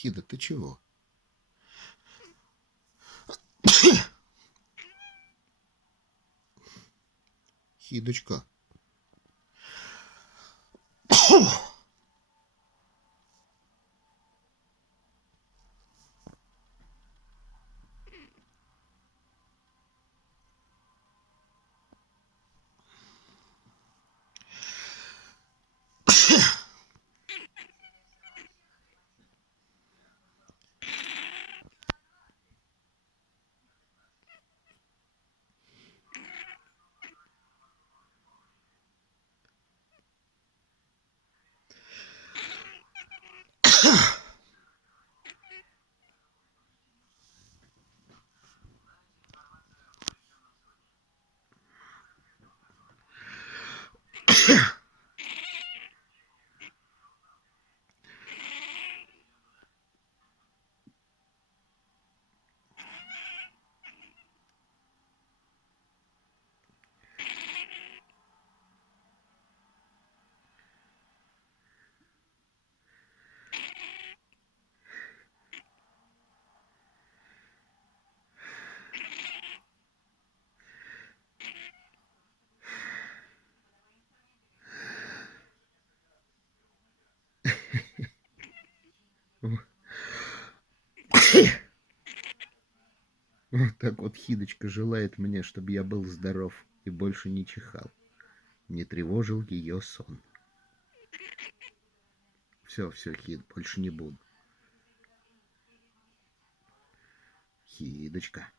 Хида, ты чего? Хидочка. Вот так вот Хидочка желает мне, чтобы я был здоров и больше не чихал, не тревожил ее сон. Все, Хид, больше не буду. Хидочка.